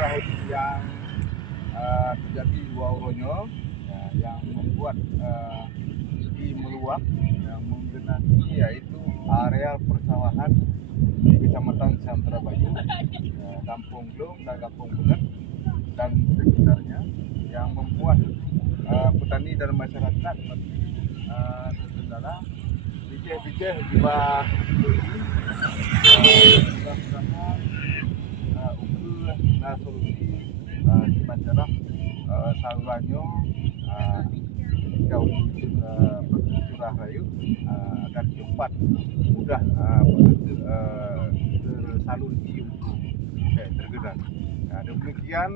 laut yang terjadi Luau Ronyo yang membuat tinggi meluap yang menggenangi yaitu areal persawahan di Kecamatan Santera Bayu, Kampung Glung dan Kampung Belet dan sekitarnya, yang membuat petani dan masyarakat terkendala biceh-biceh di bawah mudah-mudahan ukur solusi di masyarakat salurannya jauh curah rayu agar cepat mudah tersalur di tergenang. Demikian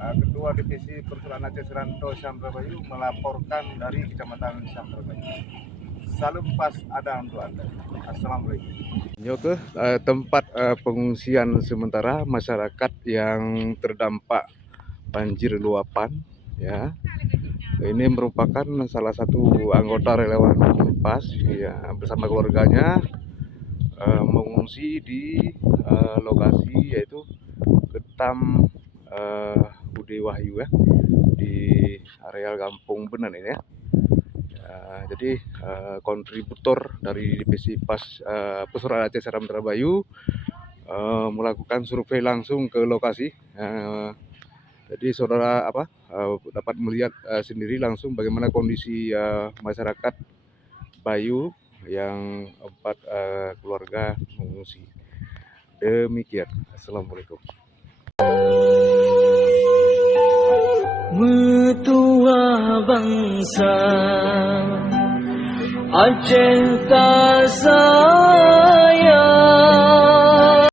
Ketua Divisi Perturan Aceh Seranto Santera Bayu melaporkan dari Kecamatan Santera Bayu. Salam pas ada untuk Anda. Assalamualaikum. Ke tempat pengungsian sementara masyarakat yang terdampak banjir luapan, ya. Ini merupakan salah satu anggota relawan PAS ya, bersama keluarganya mengungsi di lokasi yaitu Getam Bude Wahyu ya, di areal Kampung Benan ini ya. Jadi kontributor dari divisi PAS Pusat Aceh Santera Bayu melakukan survei langsung ke lokasi. Jadi saudara dapat melihat sendiri langsung bagaimana kondisi masyarakat Bayu yang 4 keluarga mengungsi. Demikian. Assalamualaikum. Mutua bangsa Aceh tak sayang